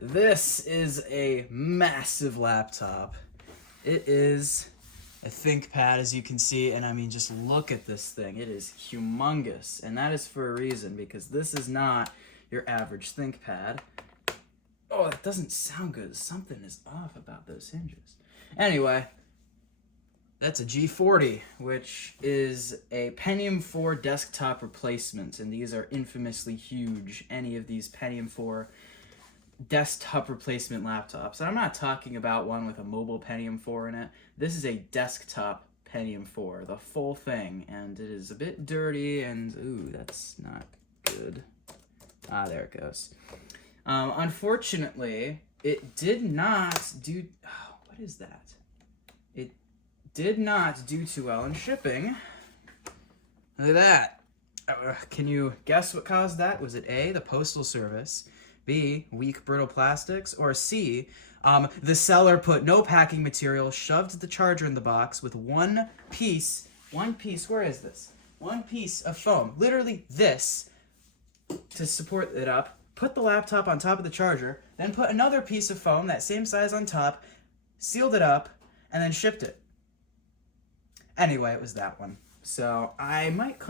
This is a massive laptop. It is a ThinkPad, as you can see, and I mean, just look at this thing. It is humongous, and that is for a reason, because this is not your average ThinkPad. Oh, that doesn't sound good. Something is off about those hinges. Anyway, that's a G40, which is a Pentium 4 desktop replacement, and these are infamously huge. Any of these Pentium 4 desktop replacement laptops. And I'm not talking about one with a mobile Pentium 4 in it. This is a desktop Pentium 4, the full thing, and it is a bit dirty, and ooh, that's not good. Ah, there it goes. Unfortunately, it did not do... Oh, what is that? It did not do too well in shipping. Look at that. Can you guess what caused that? Was it A, the Postal Service, B, weak brittle plastics, or C, the seller put no packing material, shoved the charger in the box with one piece, where is this? One piece of foam, literally this, to support it up, put the laptop on top of the charger, then put another piece of foam, that same size on top, sealed it up, and then shipped it. Anyway, it was that one. So I might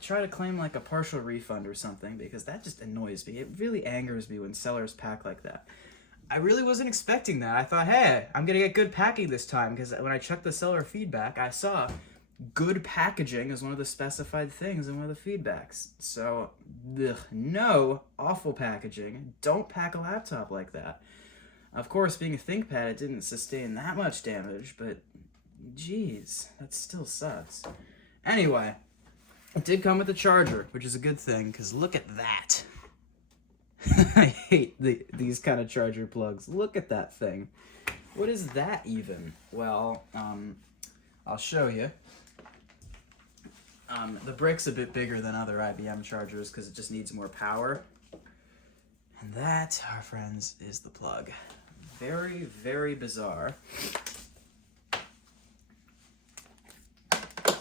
try to claim like a partial refund or something, because that just annoys me. It really angers me when sellers pack like that. I really wasn't expecting that. I thought, hey, I'm gonna get good packing this time, because when I checked the seller feedback, I saw good packaging as one of the specified things in one of the feedbacks. So, no, awful packaging. Don't pack a laptop like that. Of course, being a ThinkPad, it didn't sustain that much damage, but geez, that still sucks. Anyway, it did come with a charger, which is a good thing, because look at that. I hate these kind of charger plugs. Look at that thing. What is that even? Well, I'll show you. The brick's a bit bigger than other IBM chargers because it just needs more power. And that, our friends, is the plug. Very, very bizarre.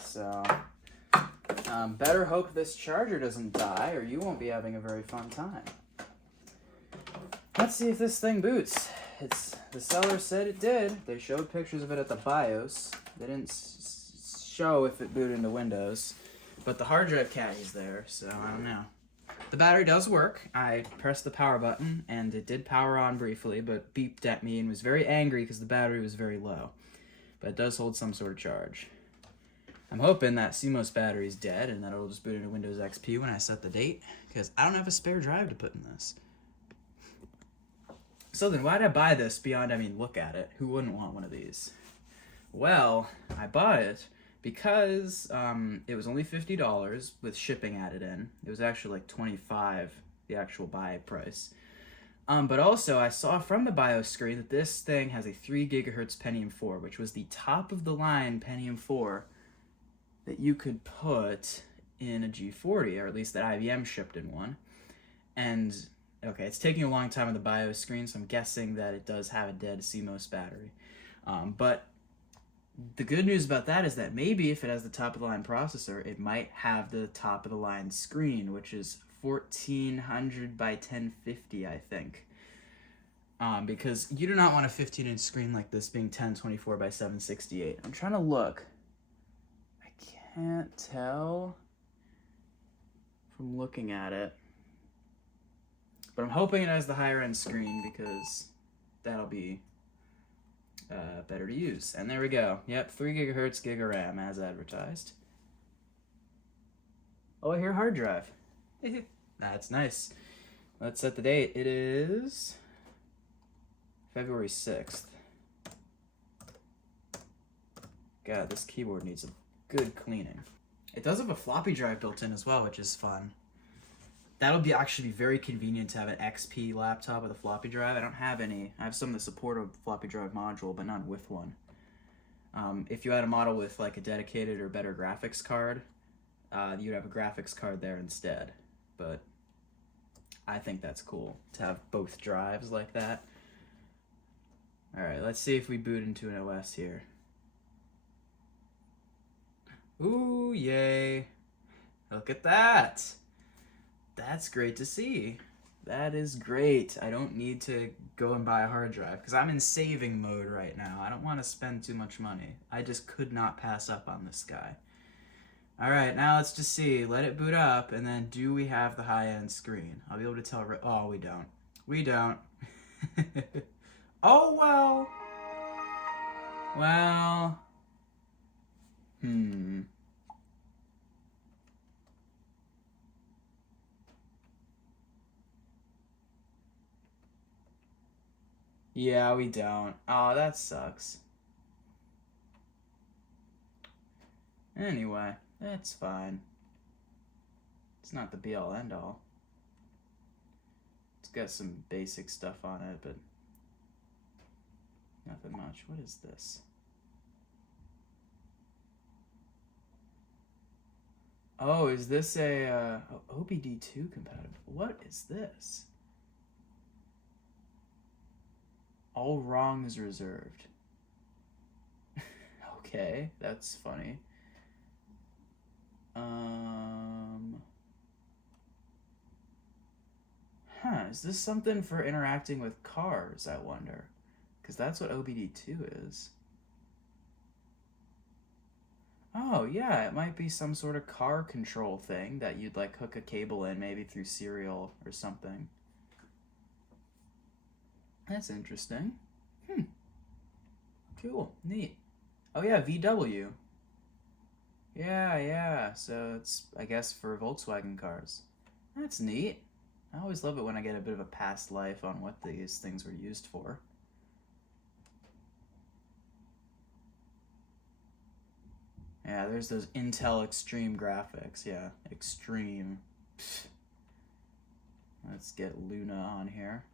So, better hope this charger doesn't die or you won't be having a very fun time. Let's see if this thing boots. The seller said it did. They showed pictures of it at the BIOS. They didn't show if it booted into Windows, but the hard drive caddy's there, so I don't know. The battery does work. I pressed the power button, and it did power on briefly, but beeped at me and was very angry because the battery was very low. But it does hold some sort of charge. I'm hoping that CMOS battery is dead and that it'll just boot into Windows XP when I set the date, because I don't have a spare drive to put in this. So then, why did I buy this beyond, look at it? Who wouldn't want one of these? Well, I bought it because it was only $50 with shipping added in. It was actually like $25, the actual buy price. But also, I saw from the BIOS screen that this thing has a 3 gigahertz Pentium 4, which was the top of the line Pentium 4 that you could put in a G40, or at least that IBM shipped in one. And, okay, it's taking a long time on the BIOS screen, so I'm guessing that it does have a dead CMOS battery. But the good news about that is that maybe if it has the top-of-the-line processor, it might have the top-of-the-line screen, which is 1400 by 1050, I think. Because you do not want a 15-inch screen like this being 1024 by 768. I'm trying to look. I can't tell from looking at it. But I'm hoping it has the higher-end screen, because that'll be better to use. And there we go. Yep, 3 gigahertz Giga RAM as advertised. Oh, I hear hard drive. That's nice. Let's set the date. It is February 6th. God, this keyboard needs a good cleaning. It does have a floppy drive built in as well, which is fun. That'll actually be very convenient to have an XP laptop with a floppy drive. I don't have any. I have some that support a floppy drive module, but not with one. If you had a model with like a dedicated or better graphics card, you'd have a graphics card there instead. But I think that's cool to have both drives like that. Alright, let's see if we boot into an OS here. Ooh, yay. Look at that. That's great to see. That is great. I don't need to go and buy a hard drive because I'm in saving mode right now. I don't want to spend too much money. I just could not pass up on this guy. All right, now let's just see. Let it boot up, and then do we have the high-end screen? I'll be able to tell. Oh, we don't. We don't. Oh, well. Well. Yeah, we don't. Oh, that sucks. Anyway, that's fine. It's not the be-all, end-all. It's got some basic stuff on it, but nothing much. What is this? Oh, is this a OBD2 compatible? What is this? All wrongs reserved. Okay, that's funny. Is this something for interacting with cars, I wonder? Because that's what OBD2 is. Oh, yeah, it might be some sort of car control thing that you'd like hook a cable in, maybe through serial or something. That's interesting. Cool, neat. Oh yeah, VW. Yeah, so it's, I guess, for Volkswagen cars. That's neat. I always love it when I get a bit of a past life on what these things were used for. Yeah, there's those Intel Extreme graphics. Yeah, Extreme. Pfft. Let's get Luna on here.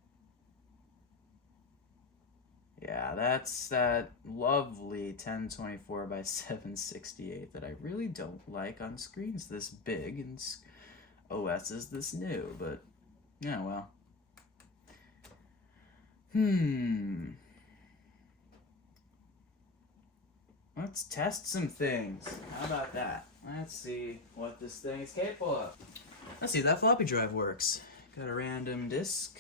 Yeah, that's that lovely 1024 by 768 that I really don't like on screens this big and OS is this new, but yeah, well. Let's test some things. How about that? Let's see what this thing is capable of. Let's see if that floppy drive works. Got a random disk.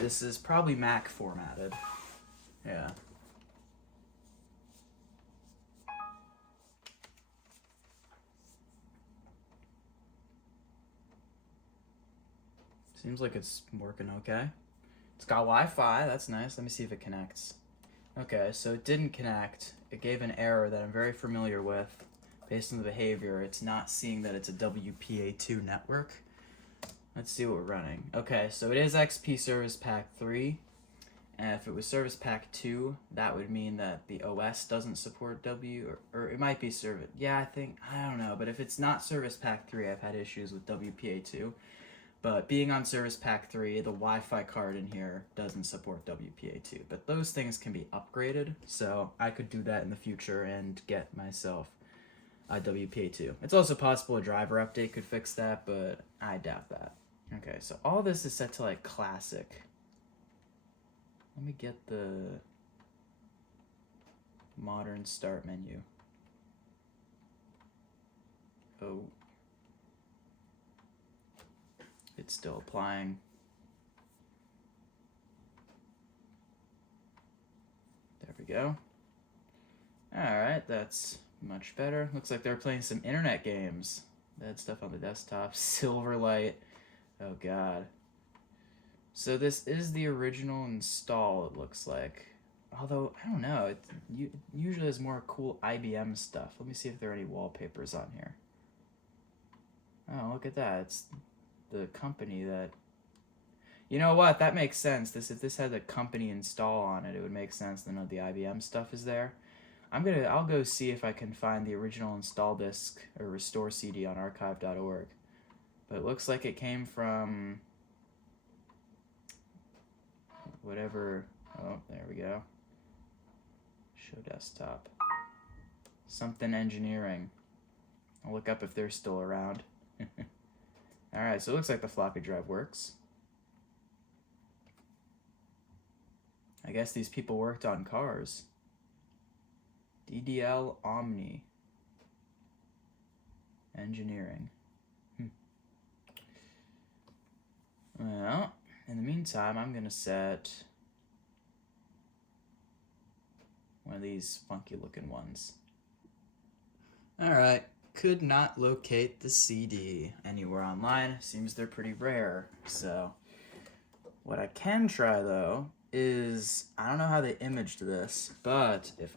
This is probably Mac formatted. Yeah. Seems like it's working okay. It's got Wi-Fi, that's nice. Let me see if it connects. Okay, so it didn't connect. It gave an error that I'm very familiar with. Based on the behavior, it's not seeing that it's a WPA2 network. Let's see what we're running. Okay, so it is XP Service Pack 3. And if it was Service Pack 2, that would mean that the OS doesn't support or it might be Service. Yeah, I don't know. But if it's not Service Pack 3, I've had issues with WPA2. But being on Service Pack 3, the Wi-Fi card in here doesn't support WPA2. But those things can be upgraded, so I could do that in the future and get myself WPA2. It's also possible a driver update could fix that, but I doubt that. Okay, so all this is set to like classic. Let me get the modern start menu. Oh. It's still applying. There we go. Alright, that's much better. Looks like they're playing some internet games. They had stuff on the desktop. Silverlight. Oh god. So this is the original install, it looks like. Although, I don't know. It usually has more cool IBM stuff. Let me see if there are any wallpapers on here. Oh, look at that. It's the company that... You know what? That makes sense. If this had a company install on it, it would make sense to know the IBM stuff is there. I'll go see if I can find the original install disk or restore CD on archive.org. But it looks like it came from whatever. Oh, there we go. Show desktop. Something engineering. I'll look up if they're still around. Alright, so it looks like the floppy drive works. I guess these people worked on cars. DDL Omni. Engineering. Well, in the meantime, I'm gonna set one of these funky looking ones. Alright, could not locate the CD anywhere online. Seems they're pretty rare. So, what I can try though is, I don't know how they imaged this, but if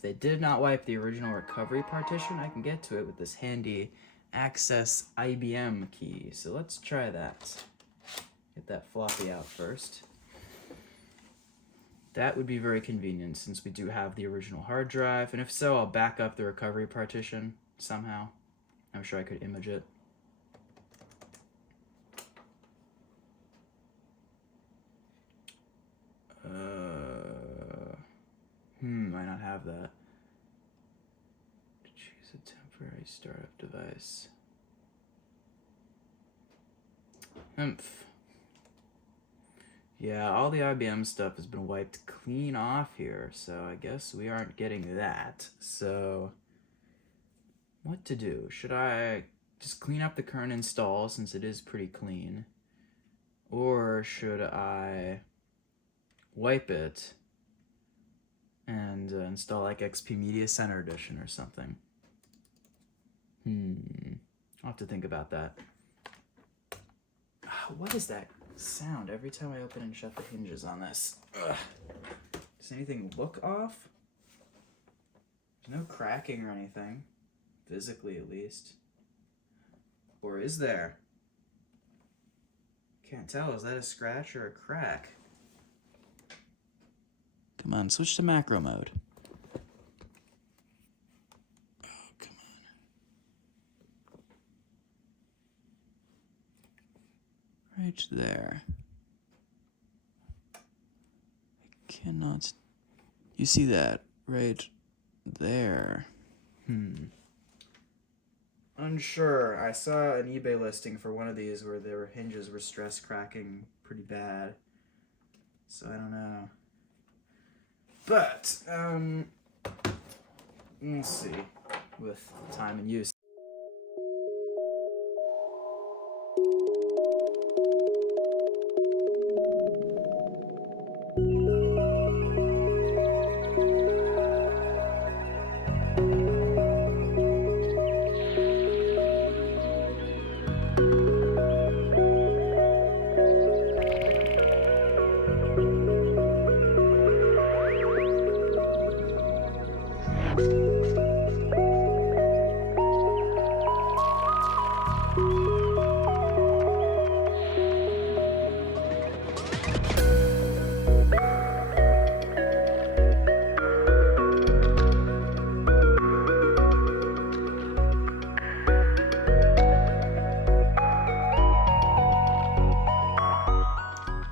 they did not wipe the original recovery partition, I can get to it with this handy access IBM key. So let's try that. Get that floppy out first. That would be very convenient since we do have the original hard drive, and if so, I'll back up the recovery partition somehow. I'm sure I could image it. Might not have that. Choose a temporary startup device. Yeah, all the IBM stuff has been wiped clean off here, so I guess we aren't getting that. So, what to do? Should I just clean up the current install since it is pretty clean? Or should I wipe it and install like XP Media Center Edition or something? I'll have to think about that. What is that sound every time I open and shut the hinges on this? Ugh. Does anything look off? There's no cracking or anything, physically at least. Or is there? Can't tell. Is that a scratch or a crack? Come on, switch to macro mode. Oh, come on. Right there. I cannot... You see that? Right there. Unsure. I saw an eBay listing for one of these where their hinges were stress cracking pretty bad. So I don't know. But, we'll see with time and use.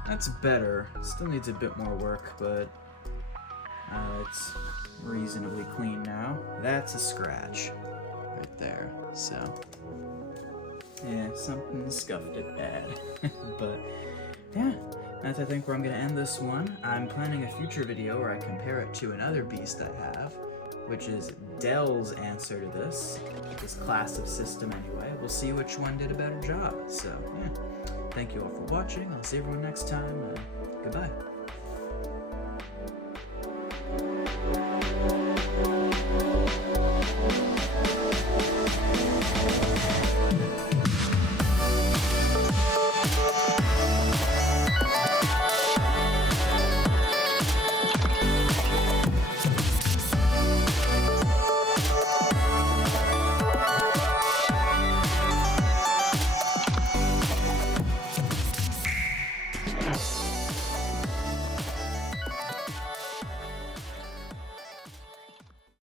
That's better. Still needs a bit more work, but it's reasonably clean now. That's a scratch right there. So, yeah, something scuffed it bad. But, yeah, that's I think where I'm going to end this one. I'm planning a future video where I compare it to another beast I have, which is Dell's answer to this class of system anyway. We'll see which one did a better job. So, yeah. Thank you all for watching. I'll see everyone next time. Goodbye.